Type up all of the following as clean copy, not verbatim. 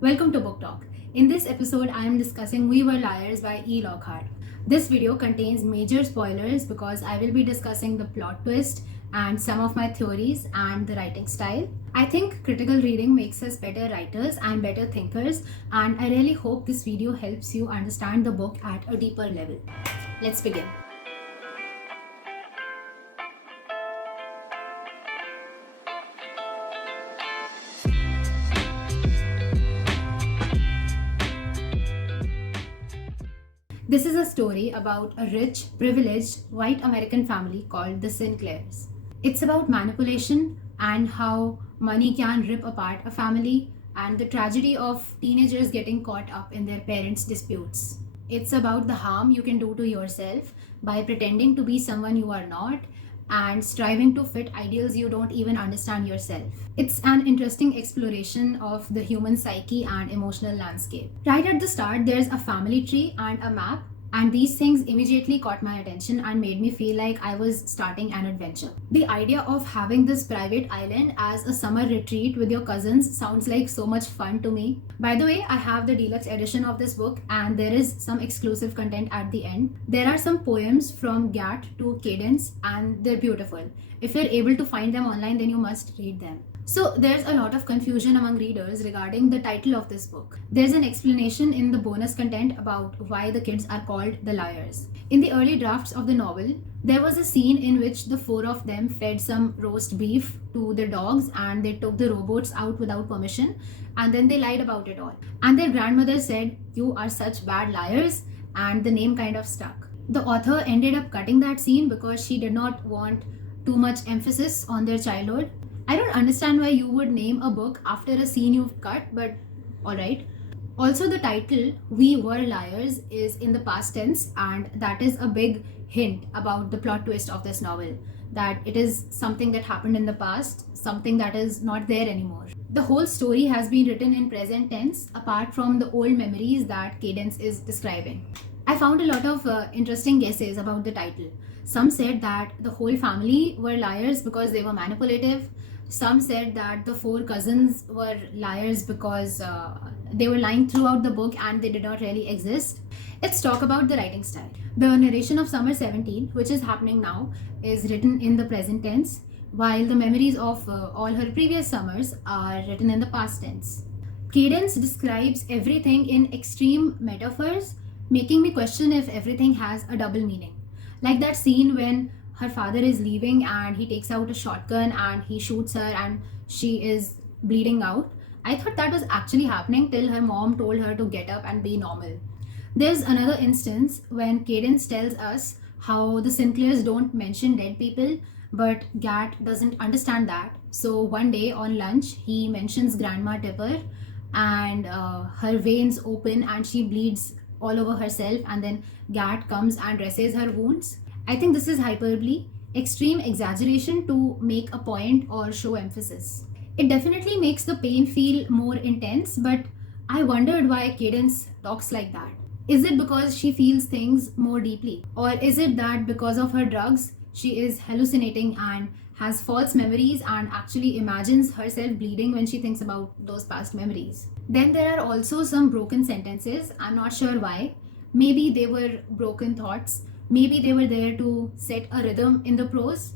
Welcome to Book Talk. In this episode, I am discussing We Were Liars by E. Lockhart. This video contains major spoilers because I will be discussing the plot twist and some of my theories and the writing style. I think critical reading makes us better writers and better thinkers, and I really hope this video helps you understand the book at a deeper level. Let's begin. This is a story about a rich, privileged, white American family called the Sinclairs. It's about manipulation and how money can rip apart a family and the tragedy of teenagers getting caught up in their parents' disputes. It's about the harm you can do to yourself by pretending to be someone you are not and striving to fit ideals you don't even understand yourself. It's an interesting exploration of the human psyche and emotional landscape. Right at the start, there's a family tree and a map, and these things immediately caught my attention and made me feel like I was starting an adventure. The idea of having this private island as a summer retreat with your cousins sounds like so much fun to me. By the way, I have the deluxe edition of this book, and there is some exclusive content at the end. There are some poems from Gat to Cadence, and they're beautiful. If you're able to find them online, then you must read them. So there's a lot of confusion among readers regarding the title of this book. There's an explanation in the bonus content about why the kids are called the liars. In the early drafts of the novel, there was a scene in which the four of them fed some roast beef to the dogs and they took the rowboats out without permission, and then they lied about it all. And their grandmother said, "You are such bad liars," and the name kind of stuck. The author ended up cutting that scene because she did not want too much emphasis on their childhood. I don't understand why you would name a book after a scene you've cut, but alright. Also, the title, We Were Liars, is in the past tense, and that is a big hint about the plot twist of this novel. That it is something that happened in the past, something that is not there anymore. The whole story has been written in present tense, apart from the old memories that Cadence is describing. I found a lot of interesting guesses about the title. Some said that the whole family were liars because they were manipulative. Some said that the four cousins were liars because they were lying throughout the book and they did not really exist. Let's talk about the writing style. The narration of Summer 17, which is happening now, is written in the present tense, while the memories of all her previous summers are written in the past tense. Cadence describes everything in extreme metaphors, making me question if everything has a double meaning. Like that scene when her father is leaving and he takes out a shotgun and he shoots her and she is bleeding out. I thought that was actually happening till her mom told her to get up and be normal. There's another instance when Cadence tells us how the Sinclairs don't mention dead people, but Gat doesn't understand that. So one day on lunch, he mentions Grandma Tipper, and her veins open and she bleeds all over herself, and then Gat comes and dresses her wounds. I think this is hyperbole, extreme exaggeration to make a point or show emphasis. It definitely makes the pain feel more intense, but I wondered why Cadence talks like that. Is it because she feels things more deeply? Or is it that because of her drugs, she is hallucinating and has false memories and actually imagines herself bleeding when she thinks about those past memories? Then there are also some broken sentences. I'm not sure why. Maybe they were broken thoughts. Maybe they were there to set a rhythm in the prose.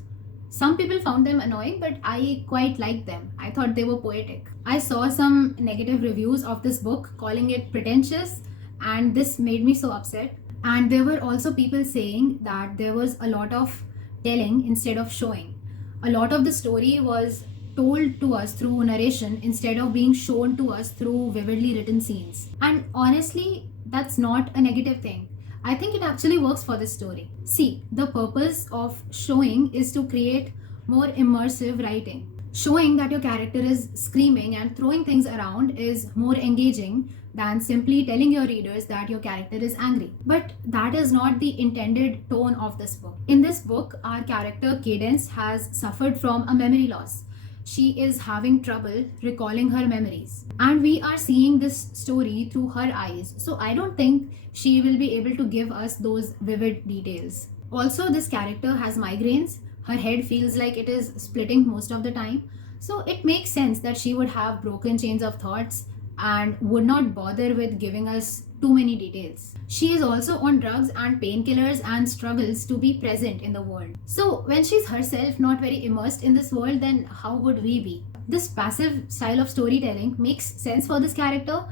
Some people found them annoying, but I quite liked them. I thought they were poetic. I saw some negative reviews of this book calling it pretentious, and this made me so upset. And there were also people saying that there was a lot of telling instead of showing. A lot of the story was told to us through narration instead of being shown to us through vividly written scenes. And honestly, that's not a negative thing. I think it actually works for this story. See, the purpose of showing is to create more immersive writing. Showing that your character is screaming and throwing things around is more engaging than simply telling your readers that your character is angry. But that is not the intended tone of this book. In this book, our character Cadence has suffered from a memory loss. She is having trouble recalling her memories. And we are seeing this story through her eyes. So I don't think she will be able to give us those vivid details. Also, this character has migraines. Her head feels like it is splitting most of the time. So it makes sense that she would have broken chains of thoughts and would not bother with giving us too many details. She is also on drugs and painkillers and struggles to be present in the world. So, when she's herself not very immersed in this world, then how would we be? This passive style of storytelling makes sense for this character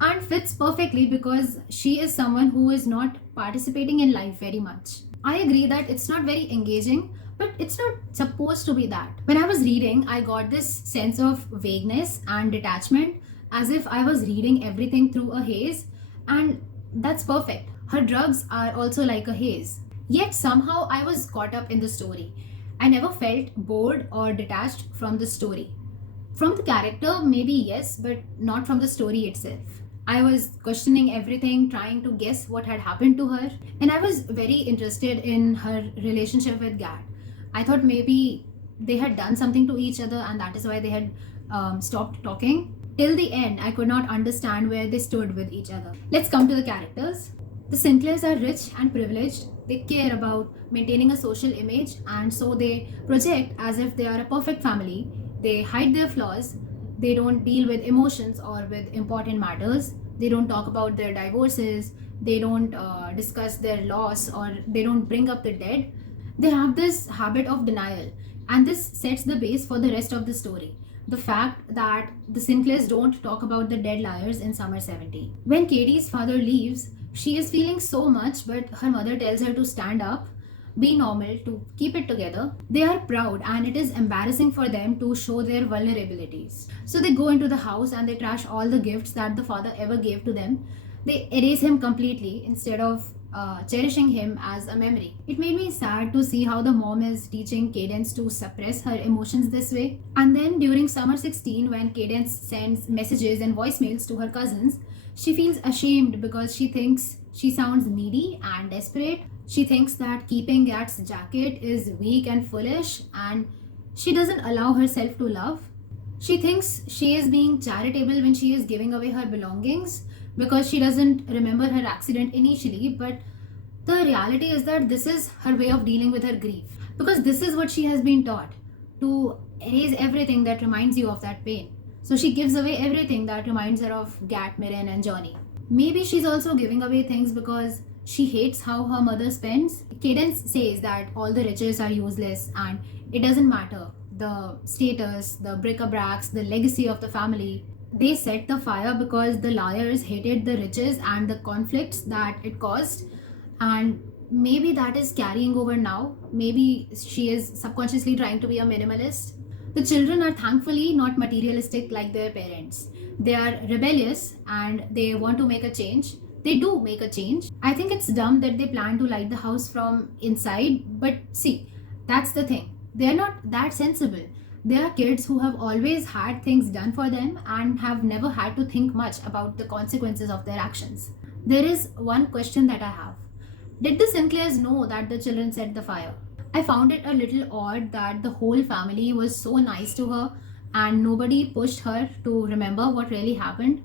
and fits perfectly because she is someone who is not participating in life very much. I agree that it's not very engaging, but it's not supposed to be that. When I was reading, I got this sense of vagueness and detachment as if I was reading everything through a haze, and that's perfect. Her drugs are also like a haze. Yet somehow I was caught up in the story. I never felt bored or detached from the story. From the character, maybe yes, but not from the story itself. I was questioning everything, trying to guess what had happened to her, and I was very interested in her relationship with Gad. I thought maybe they had done something to each other, and that is why they had stopped talking. Till the end, I could not understand where they stood with each other. Let's come to the characters. The Sinclairs are rich and privileged. They care about maintaining a social image, and so they project as if they are a perfect family. They hide their flaws. They don't deal with emotions or with important matters. They don't talk about their divorces. They don't discuss their loss, or they don't bring up the dead. They have this habit of denial, and this sets the base for the rest of the story. The fact that the Sinclairs don't talk about the dead liars in Summer 70. When Katie's father leaves, she is feeling so much, but her mother tells her to stand up, be normal, to keep it together. They are proud, and it is embarrassing for them to show their vulnerabilities. So they go into the house and they trash all the gifts that the father ever gave to them. They erase him completely instead of cherishing him as a memory. It made me sad to see how the mom is teaching Cadence to suppress her emotions this way. And then during Summer 16, when Cadence sends messages and voicemails to her cousins, she feels ashamed because she thinks she sounds needy and desperate. She thinks that keeping Gat's jacket is weak and foolish, and she doesn't allow herself to love. She thinks she is being charitable when she is giving away her belongings because she doesn't remember her accident initially, but the reality is that this is her way of dealing with her grief, because this is what she has been taught, to erase everything that reminds you of that pain. So she gives away everything that reminds her of Gat, Mirren, and Johnny. Maybe she's also giving away things because she hates how her mother spends. Cadence says that all the riches are useless and it doesn't matter. The status, the bric-a-bracs, the legacy of the family. They set the fire because the liars hated the riches and the conflicts that it caused. And maybe that is carrying over now. Maybe she is subconsciously trying to be a minimalist. The children are thankfully not materialistic like their parents. They are rebellious and they want to make a change. They do make a change. I think it's dumb that they plan to light the house from inside, but see, that's the thing. They're not that sensible. They are kids who have always had things done for them and have never had to think much about the consequences of their actions. There is one question that I have. Did the Sinclairs know that the children set the fire? I found it a little odd that the whole family was so nice to her and nobody pushed her to remember what really happened.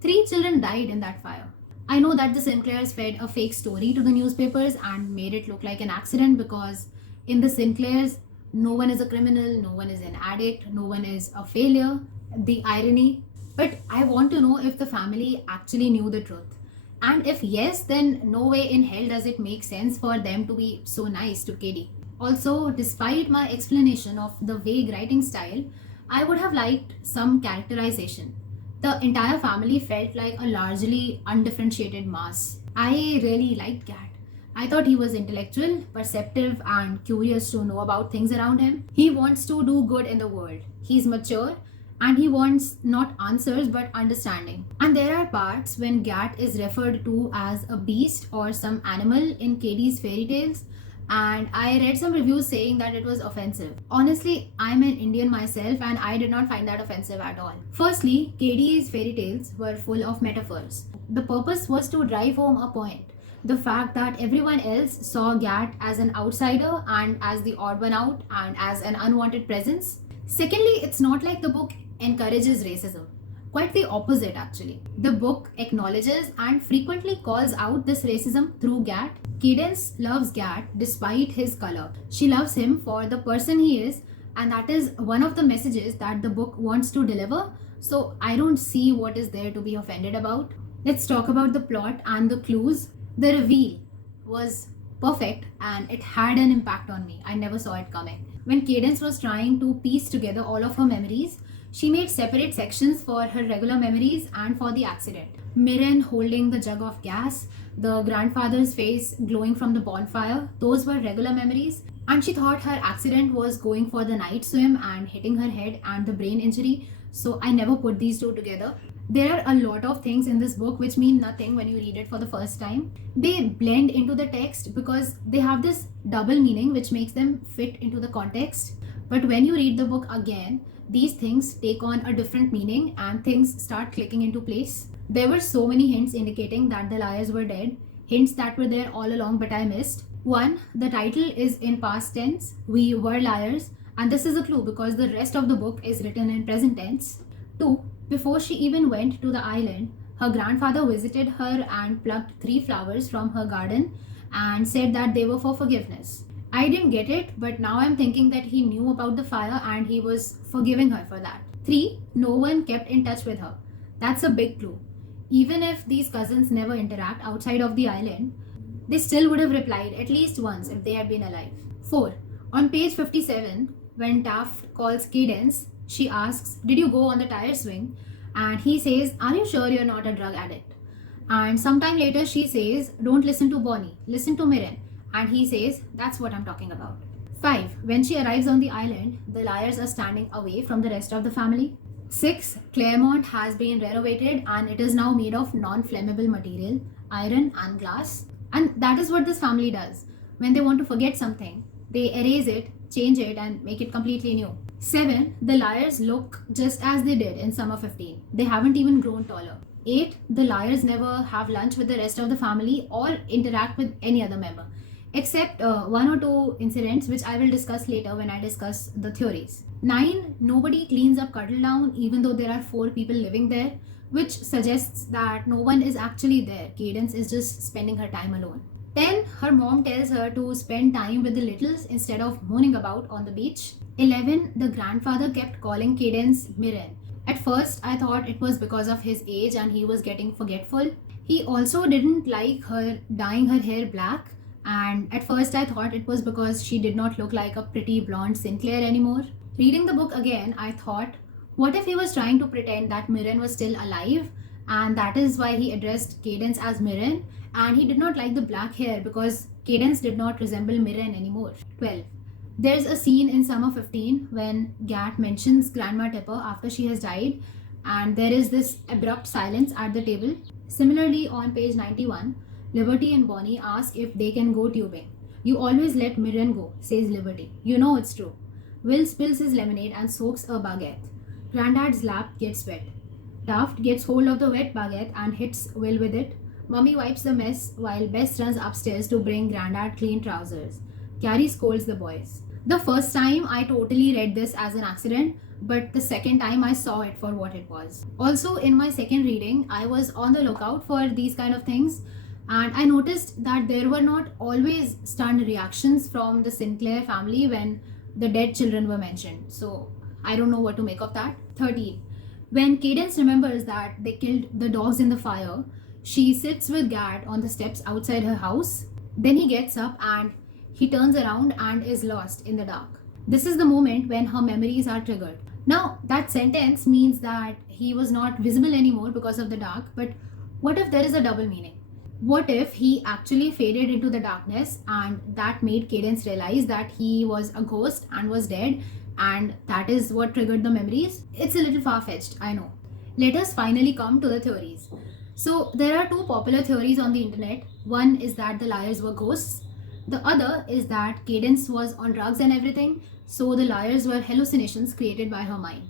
3 children died in that fire. I know that the Sinclairs fed a fake story to the newspapers and made it look like an accident because in the Sinclairs, no one is a criminal, no one is an addict, no one is a failure. The irony. But I want to know if the family actually knew the truth. And if yes, then no way in hell does it make sense for them to be so nice to Katie. Also, despite my explanation of the vague writing style, I would have liked some characterization. The entire family felt like a largely undifferentiated mass. I really liked Cat. I thought he was intellectual, perceptive, and curious to know about things around him. He wants to do good in the world. He's mature and he wants not answers but understanding. And there are parts when Gat is referred to as a beast or some animal in Katie's fairy tales, and I read some reviews saying that it was offensive. Honestly, I'm an Indian myself and I did not find that offensive at all. Firstly, Katie's fairy tales were full of metaphors. The purpose was to drive home a point. The fact that everyone else saw Gat as an outsider and as the odd one out and as an unwanted presence. Secondly, it's not like the book encourages racism. Quite the opposite, actually. The book acknowledges and frequently calls out this racism through Gat. Cadence loves Gat despite his color. She loves him for the person he is, and that is one of the messages that the book wants to deliver, So I don't see what is there to be offended about. Let's talk about the plot and the clues. The reveal was perfect and it had an impact on me. I never saw it coming. When Cadence was trying to piece together all of her memories, she made separate sections for her regular memories and for the accident. Mirren holding the jug of gas, the grandfather's face glowing from the bonfire, those were regular memories. And she thought her accident was going for the night swim and hitting her head and the brain injury. So I never put these two together. There are a lot of things in this book which mean nothing when you read it for the first time. They blend into the text because they have this double meaning which makes them fit into the context. But when you read the book again, these things take on a different meaning and things start clicking into place. There were so many hints indicating that the liars were dead, hints that were there all along but I missed. One, the title is in past tense, we were liars, and this is a clue because the rest of the book is written in present tense. Two, before she even went to the island, her grandfather visited her and plucked 3 flowers from her garden and said that they were for forgiveness. I didn't get it, but now I'm thinking that he knew about the fire and he was forgiving her for that. 3, no one kept in touch with her. That's a big clue. Even if these cousins never interact outside of the island, they still would have replied at least once if they had been alive. 4, on page 57, when Taft calls Cadence, she asks, "Did you go on the tire swing?" And he says, "Are you sure you're not a drug addict?" And sometime later she says, "Don't listen to Bonnie, listen to Mirren." And he says, "That's what I'm talking about." 5, when she arrives on the island, the liars are standing away from the rest of the family. 6, Claremont has been renovated and it is now made of non-flammable material, iron and glass. And that is what this family does. When they want to forget something, they erase it, change it and make it completely new. 7, the liars look just as they did in summer 15. They haven't even grown taller. 8, the liars never have lunch with the rest of the family or interact with any other member. Except 1 or 2 incidents which I will discuss later when I discuss the theories. 9, nobody cleans up Cuddledown even though there are 4 people living there, which suggests that no one is actually there. Cadence is just spending her time alone. 10, her mom tells her to spend time with the littles instead of moaning about on the beach. 11, the grandfather kept calling Cadence Mirren. At first, I thought it was because of his age and he was getting forgetful. He also didn't like her dyeing her hair black, and at first I thought it was because she did not look like a pretty blonde Sinclair anymore. Reading the book again, I thought, what if he was trying to pretend that Mirren was still alive, and that is why he addressed Cadence as Mirren, and he did not like the black hair because Cadence did not resemble Mirren anymore. 12. There's a scene in summer 15 when Gat mentions Grandma Tepper after she has died, and there is this abrupt silence at the table. Similarly, on page 91, Liberty and Bonnie ask if they can go tubing. "You always let Mirren go," says Liberty. "You know it's true." Will spills his lemonade and soaks a baguette. Granddad's lap gets wet. Taft gets hold of the wet baguette and hits Will with it. Mummy wipes the mess while Bess runs upstairs to bring Granddad clean trousers. Carrie scolds the boys. The first time I totally read this as an accident, but the second time I saw it for what it was. Also, in my second reading, I was on the lookout for these kind of things, and I noticed that there were not always stunned reactions from the Sinclair family when the dead children were mentioned. So I don't know what to make of that. 13. When Cadence remembers that they killed the dogs in the fire, she sits with Gad on the steps outside her house. Then he gets up and he turns around and is lost in the dark. This is the moment when her memories are triggered. Now, that sentence means that he was not visible anymore because of the dark, but what if there is a double meaning? What if he actually faded into the darkness and that made Cadence realize that he was a ghost and was dead, and that is what triggered the memories? It's a little far-fetched, I know. Let us finally come to the theories. So there are 2 popular theories on the internet. One is that the liars were ghosts. The other is that Cadence was on drugs and everything, so the liars were hallucinations created by her mind.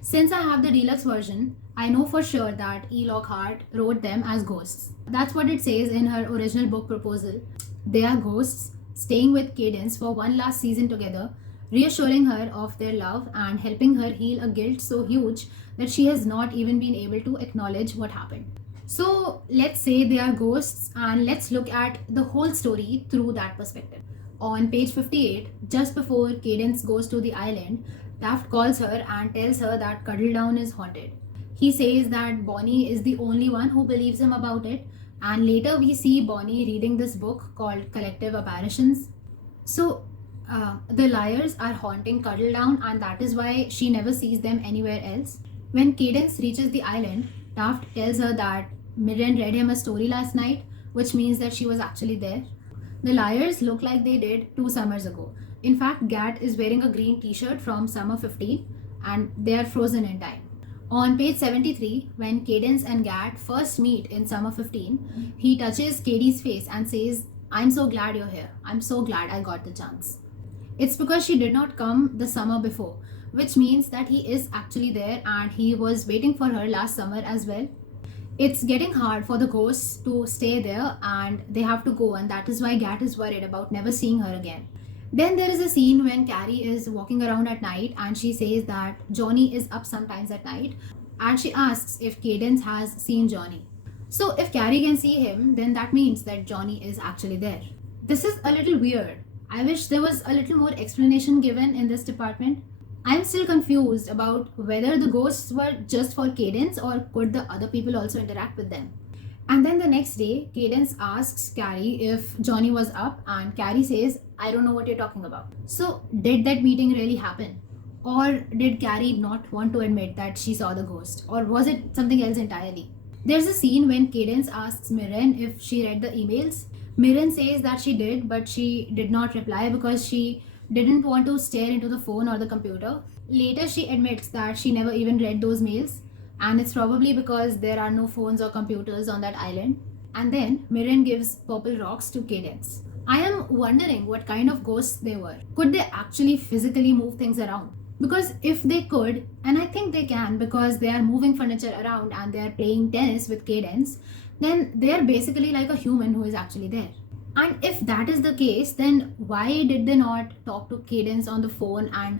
Since I have the deluxe version, I know for sure that E. Lockhart wrote them as ghosts. That's what it says in her original book proposal. They are ghosts staying with Cadence for one last season together, reassuring her of their love and helping her heal a guilt so huge that she has not even been able to acknowledge what happened. So let's say they are ghosts and let's look at the whole story through that perspective. On page 58, just before Cadence goes to the island, Taft calls her and tells her that Cuddledown is haunted. He says that Bonnie is the only one who believes him about it, and later we see Bonnie reading this book called Collective Apparitions. So the liars are haunting Cuddledown, and that is why she never sees them anywhere else. When Cadence reaches the island, Taft tells her that Mirren read him a story last night, which means that she was actually there. The liars look like they did 2 summers ago. In fact, Gat is wearing a green t shirt from summer 15, and they are frozen in time. On page 73, when Cadence and Gat first meet in summer 15, he touches Katie's face and says, "I'm so glad you're here. I'm so glad I got the chance." It's because she did not come the summer before, which means that he is actually there and he was waiting for her last summer as well. It's getting hard for the ghosts to stay there and they have to go, and that is why Gat is worried about never seeing her again. Then there is a scene when Carrie is walking around at night and she says that Johnny is up sometimes at night, and she asks if Cadence has seen Johnny. So if Carrie can see him, then that means that Johnny is actually there. This is a little weird. I wish there was a little more explanation given in this department. I'm still confused about whether the ghosts were just for Cadence or could the other people also interact with them. And then the next day, Cadence asks Carrie if Johnny was up, and Carrie says, "I don't know what you're talking about." So, did that meeting really happen? Or did Carrie not want to admit that she saw the ghost? Or was it something else entirely? There's a scene when Cadence asks Mirren if she read the emails. Mirren says that she did, but she did not reply because she didn't want to stare into the phone or the computer. Later, she admits that she never even read those mails, and it's probably because there are no phones or computers on that island. And then Mirren gives purple rocks to Cadence. I am wondering what kind of ghosts they were. Could they actually physically move things around? Because if they could, and I think they can because they are moving furniture around and they are playing tennis with Cadence, then they are basically like a human who is actually there. And if that is the case, then why did they not talk to Cadence on the phone, and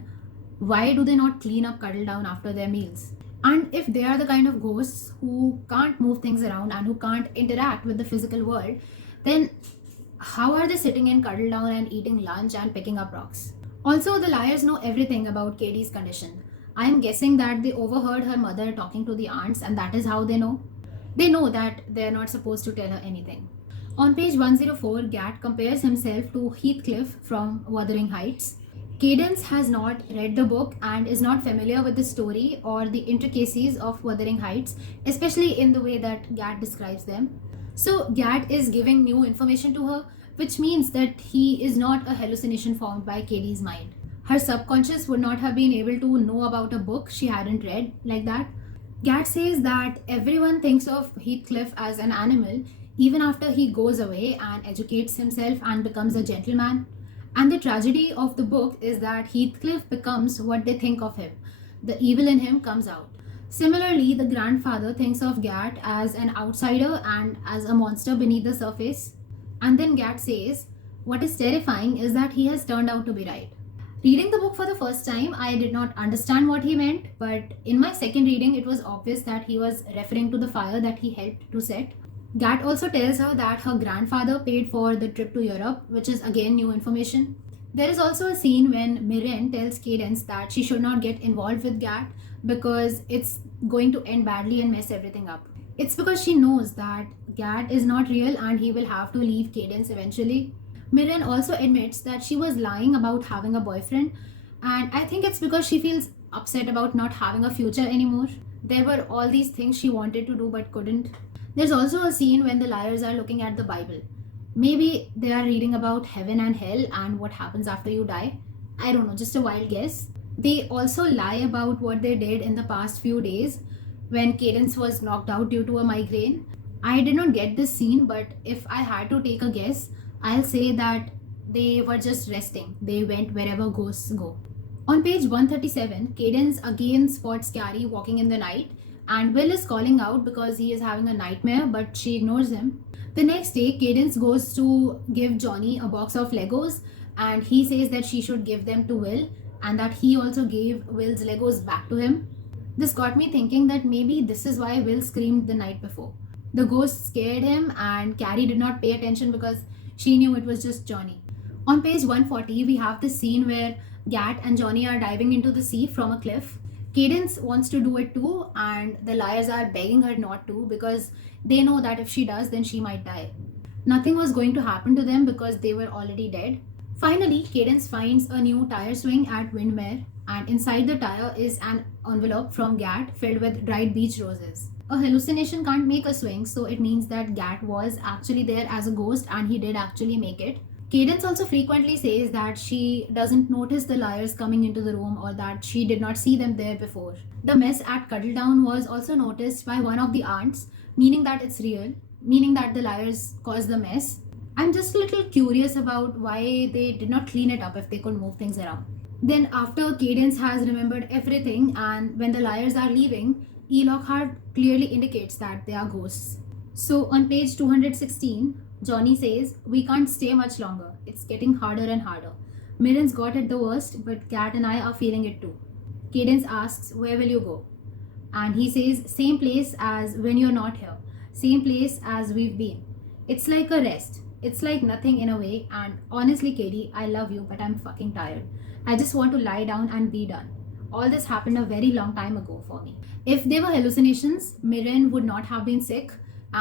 why do they not clean up Cuddledown after their meals? And if they are the kind of ghosts who can't move things around and who can't interact with the physical world, then how are they sitting in Cuddledown and eating lunch and picking up rocks? Also, the liars know everything about Katie's condition. I am guessing that they overheard her mother talking to the aunts, and that is how they know. They know that they are not supposed to tell her anything. On page 104, Gat compares himself to Heathcliff from Wuthering Heights. Cadence has not read the book and is not familiar with the story or the intricacies of Wuthering Heights, especially in the way that Gat describes them. So Gat is giving new information to her, which means that he is not a hallucination formed by Katie's mind. Her subconscious would not have been able to know about a book she hadn't read like that. Gat says that everyone thinks of Heathcliff as an animal even after he goes away and educates himself and becomes a gentleman. And the tragedy of the book is that Heathcliff becomes what they think of him. The evil in him comes out. Similarly, the grandfather thinks of Gat as an outsider and as a monster beneath the surface. And then Gat says, what is terrifying is that he has turned out to be right. Reading the book for the first time, I did not understand what he meant, but in my second reading, it was obvious that he was referring to the fire that he helped to set. Gat also tells her that her grandfather paid for the trip to Europe, which is again new information. There is also a scene when Mirren tells Cadence that she should not get involved with Gat because it's going to end badly and mess everything up. It's because she knows that Gat is not real and he will have to leave Cadence eventually. Mirren also admits that she was lying about having a boyfriend, and I think it's because she feels upset about not having a future anymore. There were all these things she wanted to do but couldn't. There's also a scene when the liars are looking at the Bible. Maybe they are reading about heaven and hell and what happens after you die. I don't know, just a wild guess. They also lie about what they did in the past few days when Cadence was knocked out due to a migraine. I did not get this scene, but if I had to take a guess, I'll say that they were just resting. They went wherever ghosts go. On page 137, Cadence again spots Carrie walking in the night, and Will is calling out because he is having a nightmare, but she ignores him. The next day, Cadence goes to give Johnny a box of Legos, and he says that she should give them to Will and that he also gave Will's Legos back to him. This got me thinking that maybe this is why Will screamed the night before. The ghost scared him and Carrie did not pay attention because she knew it was just Johnny. On page 140, we have this scene where Gat and Johnny are diving into the sea from a cliff. Cadence wants to do it too, and the liars are begging her not to because they know that if she does, then she might die. Nothing was going to happen to them because they were already dead. Finally, Cadence finds a new tire swing at Windmere, and inside the tire is an envelope from Gat filled with dried beach roses. A hallucination can't make a swing, so it means that Gat was actually there as a ghost and he did actually make it. Cadence also frequently says that she doesn't notice the liars coming into the room or that she did not see them there before. The mess at Cuddledown was also noticed by one of the aunts, meaning that it's real, meaning that the liars caused the mess. I'm just a little curious about why they did not clean it up if they could move things around. Then, after Cadence has remembered everything, and when the liars are leaving, E. Lockhart clearly indicates that they are ghosts. So, on page 216, Johnny says, "We can't stay much longer. It's getting harder and harder. Mirren's got it the worst, but Kat and I are feeling it too." Cadence asks, "Where will you go?" And he says, "Same place as when you're not here. Same place as we've been. It's like a rest. It's like nothing in a way. And honestly, Katie, I love you, but I'm fucking tired. I just want to lie down and be done. All this happened a very long time ago for me." If they were hallucinations, Mirren would not have been sick.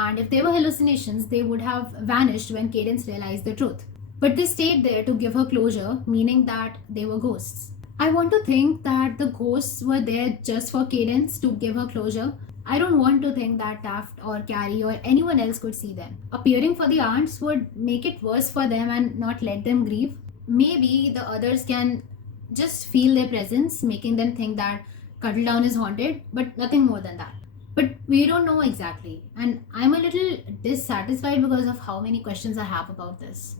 And if they were hallucinations, they would have vanished when Cadence realized the truth. But they stayed there to give her closure, meaning that they were ghosts. I want to think that the ghosts were there just for Cadence to give her closure. I don't want to think that Taft or Carrie or anyone else could see them. Appearing for the aunts would make it worse for them and not let them grieve. Maybe the others can just feel their presence, making them think that Cuddledown is haunted, but nothing more than that. But we don't know exactly, and I'm a little dissatisfied because of how many questions I have about this.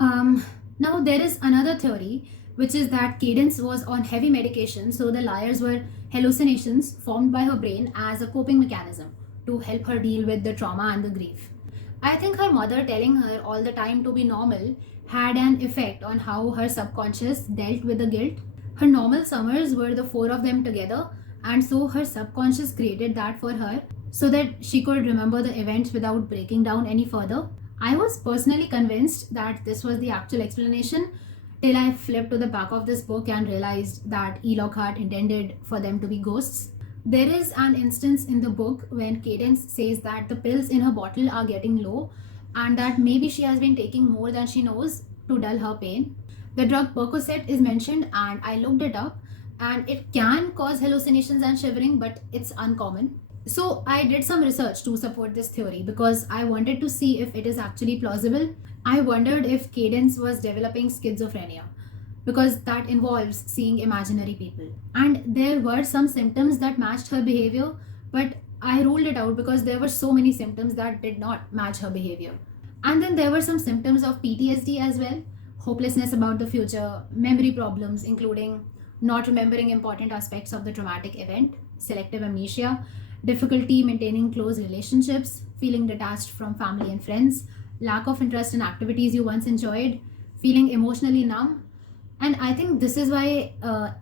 Now there is another theory, which is that Cadence was on heavy medication, so the liars were hallucinations formed by her brain as a coping mechanism to help her deal with the trauma and the grief. I think her mother telling her all the time to be normal had an effect on how her subconscious dealt with the guilt. Her normal summers were the four of them together, and so her subconscious created that for her so that she could remember the events without breaking down any further. I was personally convinced that this was the actual explanation till I flipped to the back of this book and realized that E. Lockhart intended for them to be ghosts. There is an instance in the book when Cadence says that the pills in her bottle are getting low and that maybe she has been taking more than she knows to dull her pain. The drug Percocet is mentioned and I looked it up, and it can cause hallucinations and shivering, but it's uncommon. So I did some research to support this theory because I wanted to see if it is actually plausible. I wondered if Cadence was developing schizophrenia because that involves seeing imaginary people. And there were some symptoms that matched her behavior, but I ruled it out because there were so many symptoms that did not match her behavior. And then there were some symptoms of PTSD as well: hopelessness about the future, memory problems, including not remembering important aspects of the traumatic event, selective amnesia, difficulty maintaining close relationships, feeling detached from family and friends, lack of interest in activities you once enjoyed, feeling emotionally numb. And I think this is why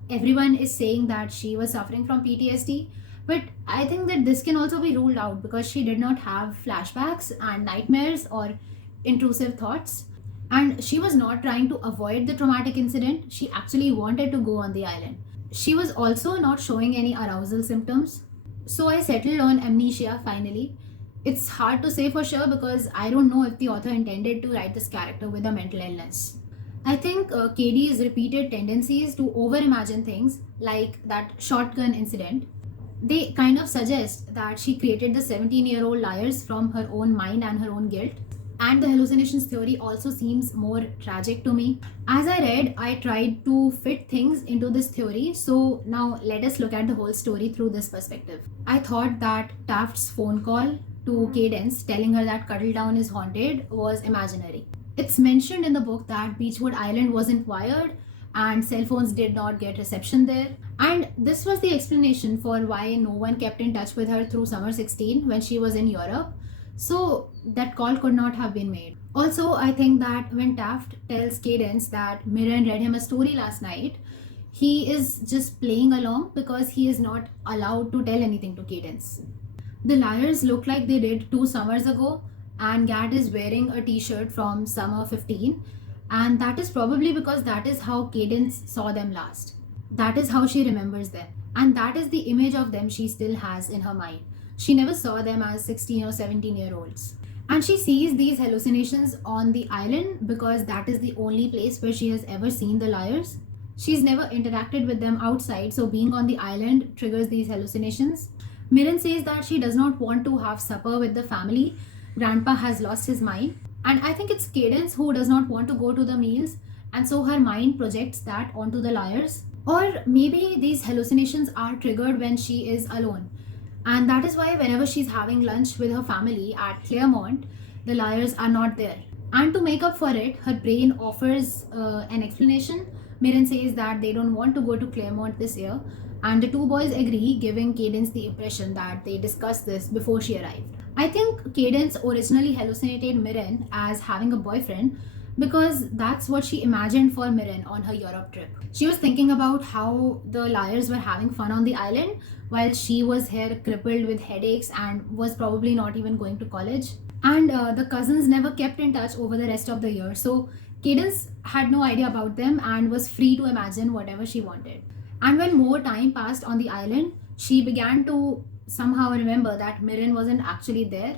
everyone is saying that she was suffering from PTSD. But I think that this can also be ruled out because she did not have flashbacks and nightmares or intrusive thoughts. And she was not trying to avoid the traumatic incident, she actually wanted to go on the island. She was also not showing any arousal symptoms. So I settled on amnesia finally. It's hard to say for sure because I don't know if the author intended to write this character with a mental illness. I think KD's repeated tendencies to overimagine things, like that shotgun incident, they kind of suggest that she created the 17-year-old liars from her own mind and her own guilt. And the hallucinations theory also seems more tragic to me. As I read, I tried to fit things into this theory, so now let us look at the whole story through this perspective. I thought that Taft's phone call to Cadence telling her that Cuddledown is haunted was imaginary. It's mentioned in the book that Beechwood Island wasn't wired and cell phones did not get reception there. And this was the explanation for why no one kept in touch with her through summer 16 when she was in Europe. So that call could not have been made. Also, I think that when Taft tells Cadence that Mirren read him a story last night, he is just playing along because he is not allowed to tell anything to Cadence. The liars look like they did 2 summers ago, and Gat is wearing a t-shirt from summer 15, and that is probably because that is how Cadence saw them last. That is how she remembers them. And that is the image of them she still has in her mind. She never saw them as 16 or 17-year-olds. And she sees these hallucinations on the island because that is the only place where she has ever seen the liars. She's never interacted with them outside, so being on the island triggers these hallucinations. Mirren says that she does not want to have supper with the family. Grandpa has lost his mind. And I think it's Cadence who does not want to go to the meals, and so her mind projects that onto the liars. Or maybe these hallucinations are triggered when she is alone. And that is why whenever she's having lunch with her family at Claremont, the liars are not there. And to make up for it, her brain offers an explanation. Mirren says that they don't want to go to Claremont this year, and the two boys agree, giving Cadence the impression that they discussed this before she arrived. I think Cadence originally hallucinated Mirren as having a boyfriend because that's what she imagined for Mirren on her Europe trip. She was thinking about how the liars were having fun on the island while she was here crippled with headaches and was probably not even going to college. And the cousins never kept in touch over the rest of the year. So Cadence had no idea about them and was free to imagine whatever she wanted. And when more time passed on the island, she began to somehow remember that Mirren wasn't actually there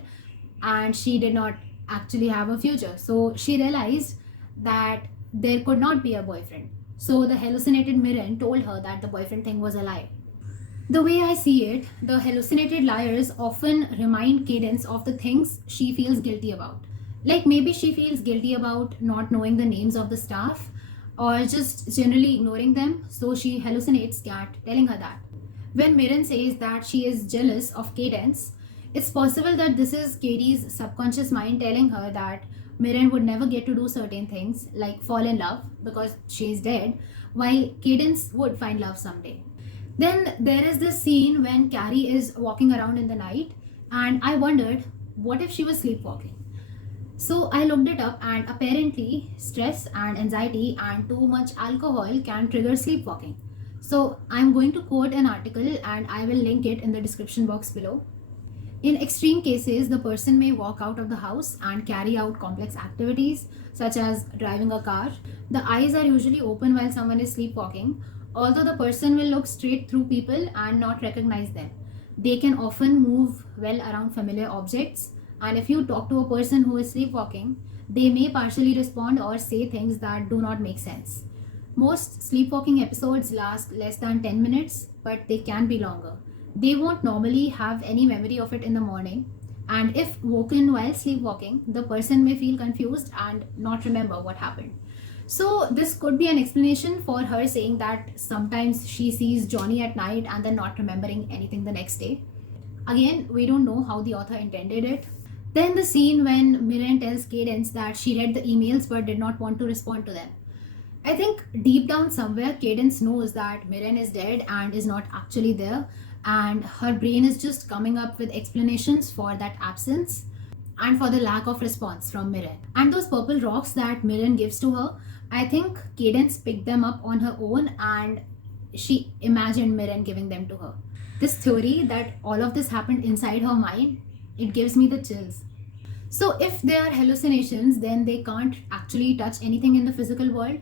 and she did not actually have a future. So she realized that there could not be a boyfriend. So the hallucinated Mirren told her that the boyfriend thing was a lie. The way I see it, the hallucinated liars often remind Cadence of the things she feels guilty about. Like maybe she feels guilty about not knowing the names of the staff or just generally ignoring them, so she hallucinates Kat telling her that. When Mirren says that she is jealous of Cadence, it's possible that this is Katie's subconscious mind telling her that Mirren would never get to do certain things like fall in love because she's dead, while Cadence would find love someday. Then there is this scene when Carrie is walking around in the night, and I wondered what if she was sleepwalking. So I looked it up, and apparently, stress and anxiety and too much alcohol can trigger sleepwalking. So I'm going to quote an article and I will link it in the description box below. In extreme cases, the person may walk out of the house and carry out complex activities such as driving a car. The eyes are usually open while someone is sleepwalking, although the person will look straight through people and not recognize them. They can often move well around familiar objects, and if you talk to a person who is sleepwalking, they may partially respond or say things that do not make sense. Most sleepwalking episodes last less than 10 minutes, but they can be longer. They won't normally have any memory of it in the morning, and if woken while sleepwalking, the person may feel confused and not remember what happened. So, this could be an explanation for her saying that sometimes she sees Johnny at night and then not remembering anything the next day. Again, we don't know how the author intended it. Then the scene when Mirren tells Cadence that she read the emails but did not want to respond to them. I think deep down somewhere, Cadence knows that Mirren is dead and is not actually there, and her brain is just coming up with explanations for that absence and for the lack of response from Mirren. And those purple rocks that Mirren gives to her, I think Cadence picked them up on her own and she imagined Mirren giving them to her. This theory that all of this happened inside her mind, it gives me the chills. So if they are hallucinations, then they can't actually touch anything in the physical world,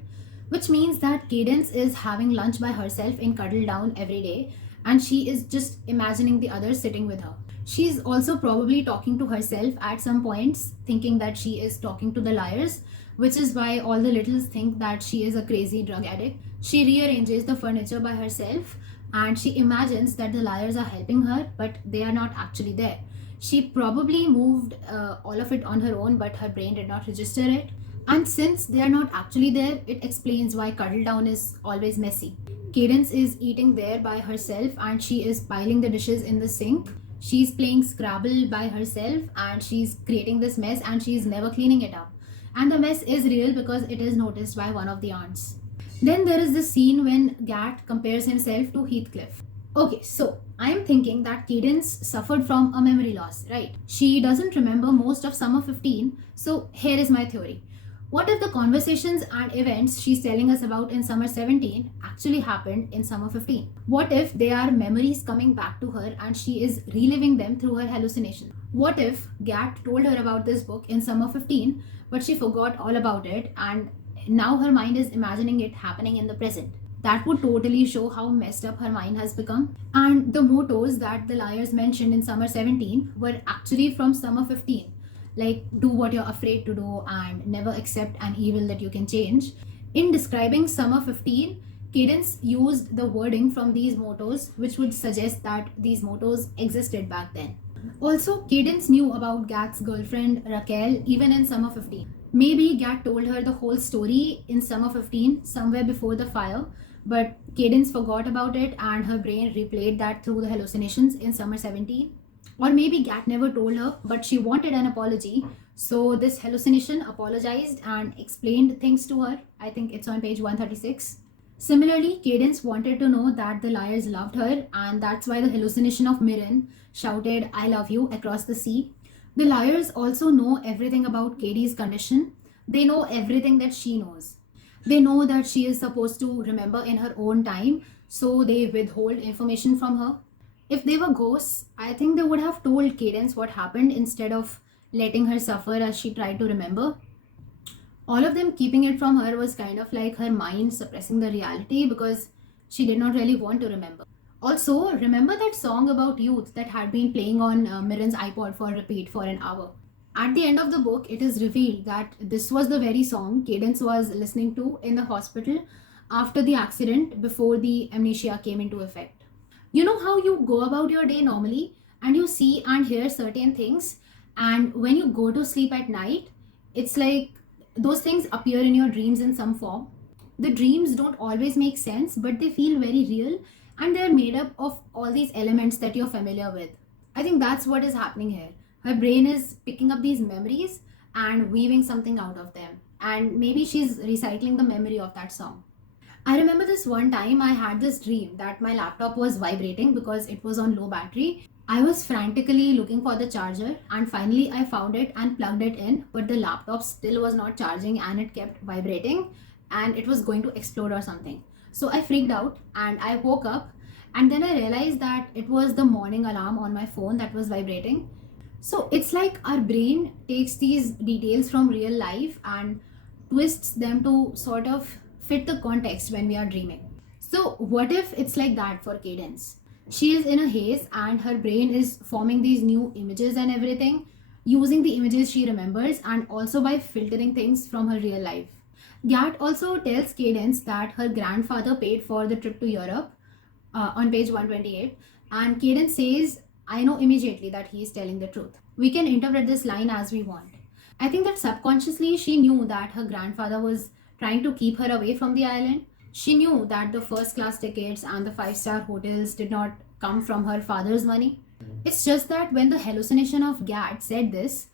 which means that Cadence is having lunch by herself in Cuddle Down every day and she is just imagining the others sitting with her. She's also probably talking to herself at some points, thinking that she is talking to the liars, which is why all the littles think that she is a crazy drug addict. She rearranges the furniture by herself and she imagines that the liars are helping her, but they are not actually there. She probably moved all of it on her own, but her brain did not register it. And since they are not actually there, it explains why Cuddle Down is always messy. Cadence is eating there by herself and she is piling the dishes in the sink. She's playing Scrabble by herself and she's creating this mess and she's never cleaning it up. And the mess is real because it is noticed by one of the aunts. Then there is this scene when Gat compares himself to Heathcliff. Okay, so I'm thinking that Cadence suffered from a memory loss, right? She doesn't remember most of summer 15, so here is my theory. What if the conversations and events she's telling us about in summer 17 actually happened in summer 15? What if they are memories coming back to her and she is reliving them through her hallucination? What if Gat told her about this book in summer 15, but she forgot all about it and now her mind is imagining it happening in the present? That would totally show how messed up her mind has become. And the mottos that the liars mentioned in Summer 17 were actually from Summer 15, like do what you're afraid to do and never accept an evil that you can change. In describing Summer 15, Cadence used the wording from these mottos, which would suggest that these mottos existed back then. Also, Cadence knew about Gat's girlfriend Raquel even in Summer 15. Maybe Gat told her the whole story in Summer 15, somewhere before the fire, but Cadence forgot about it and her brain replayed that through the hallucinations in Summer 17. Or maybe Gat never told her, but she wanted an apology. So this hallucination apologized and explained things to her. I think it's on page 136. Similarly, Cadence wanted to know that the liars loved her, and that's why the hallucination of Mirren shouted, I love you, across the sea. The liars also know everything about Katie's condition. They know everything that she knows. They know that she is supposed to remember in her own time, so they withhold information from her. If they were ghosts, I think they would have told Cadence what happened instead of letting her suffer as she tried to remember. All of them keeping it from her was kind of like her mind suppressing the reality because she did not really want to remember. Also, remember that song about youth that had been playing on Mirren's iPod for repeat for an hour? At the end of the book, it is revealed that this was the very song Cadence was listening to in the hospital after the accident before the amnesia came into effect. You know how you go about your day normally and you see and hear certain things, and when you go to sleep at night, it's like those things appear in your dreams in some form. The dreams don't always make sense, but they feel very real and they're made up of all these elements that you're familiar with. I think that's what is happening here. Her brain is picking up these memories and weaving something out of them. And maybe she's recycling the memory of that song. I remember this one time I had this dream that my laptop was vibrating because it was on low battery. I was frantically looking for the charger and finally I found it and plugged it in, but the laptop still was not charging and it kept vibrating and it was going to explode or something. So I freaked out and I woke up, and then I realized that it was the morning alarm on my phone that was vibrating. So it's like our brain takes these details from real life and twists them to sort of fit the context when we are dreaming. So what if it's like that for Cadence? She is in a haze and her brain is forming these new images and everything, using the images she remembers and also by filtering things from her real life. Gat also tells Cadence that her grandfather paid for the trip to Europe on page 128, and Cadence says, I know immediately that he is telling the truth. We can interpret this line as we want. I think that subconsciously she knew that her grandfather was trying to keep her away from the island. She knew that the first class tickets and the five-star hotels did not come from her father's money. It's just that when the hallucination of Gat said this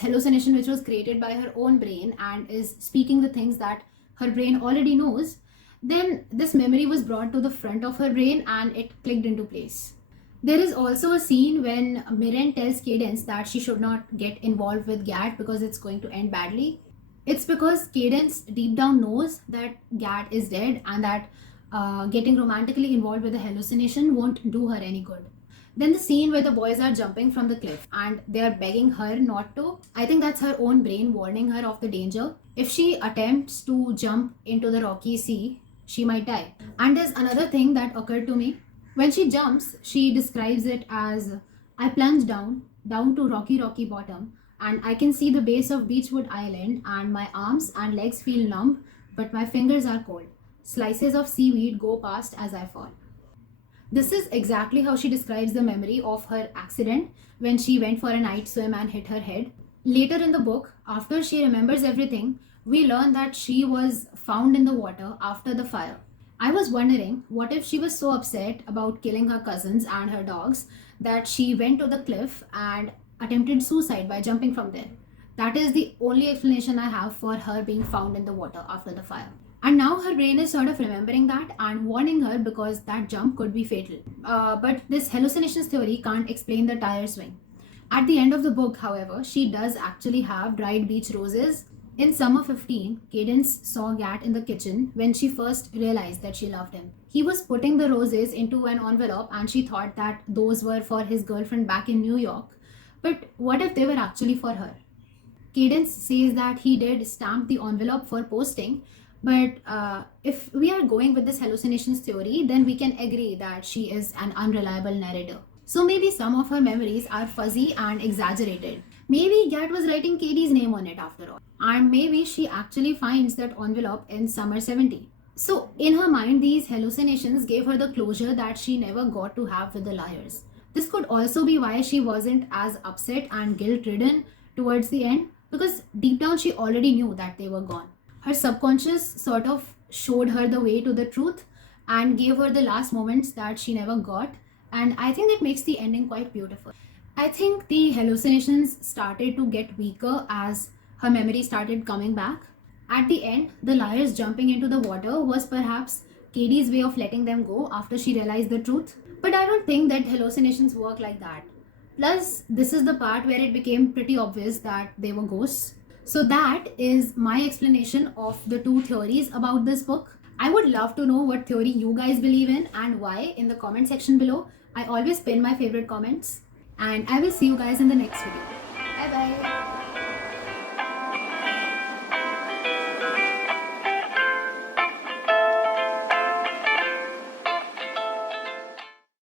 hallucination which was created by her own brain and is speaking the things that her brain already knows, then this memory was brought to the front of her brain and it clicked into place. There is also a scene when Mirren tells Cadence that she should not get involved with Gat because it's going to end badly. It's because Cadence deep down knows that Gat is dead and that getting romantically involved with a hallucination won't do her any good. Then the scene where the boys are jumping from the cliff and they are begging her not to, I think that's her own brain warning her of the danger. If she attempts to jump into the rocky sea, she might die. And there's another thing that occurred to me. When she jumps, she describes it as, I plunge down to rocky bottom, and I can see the base of Beechwood Island and my arms and legs feel numb, but my fingers are cold. Slices of seaweed go past as I fall. This is exactly how she describes the memory of her accident when she went for a night swim and hit her head. Later in the book, after she remembers everything, we learn that she was found in the water after the fire. I was wondering, what if she was so upset about killing her cousins and her dogs that she went to the cliff and attempted suicide by jumping from there? That is the only explanation I have for her being found in the water after the fire. And now her brain is sort of remembering that and warning her because that jump could be fatal. But this hallucinations theory can't explain the tire swing. At the end of the book, however, she does actually have dried beach roses. In Summer 15, Cadence saw Gat in the kitchen when she first realized that she loved him. He was putting the roses into an envelope and she thought that those were for his girlfriend back in New York. But what if they were actually for her? Cadence says that he did stamp the envelope for posting, But if we are going with this hallucinations theory, then we can agree that she is an unreliable narrator. So maybe some of her memories are fuzzy and exaggerated. Maybe Gat was writing Katie's name on it after all. And maybe she actually finds that envelope in summer 70. So, in her mind, these hallucinations gave her the closure that she never got to have with the liars. This could also be why she wasn't as upset and guilt ridden towards the end, because deep down she already knew that they were gone. Her subconscious sort of showed her the way to the truth and gave her the last moments that she never got, and I think that makes the ending quite beautiful. I think the hallucinations started to get weaker as her memory started coming back. At the end, the liars jumping into the water was perhaps Katie's way of letting them go after she realized the truth. But I don't think that hallucinations work like that. Plus, this is the part where it became pretty obvious that they were ghosts. So, that is my explanation of the two theories about this book. I would love to know what theory you guys believe in and why in the comment section below. I always pin my favorite comments. And I will see you guys in the next video. Bye bye.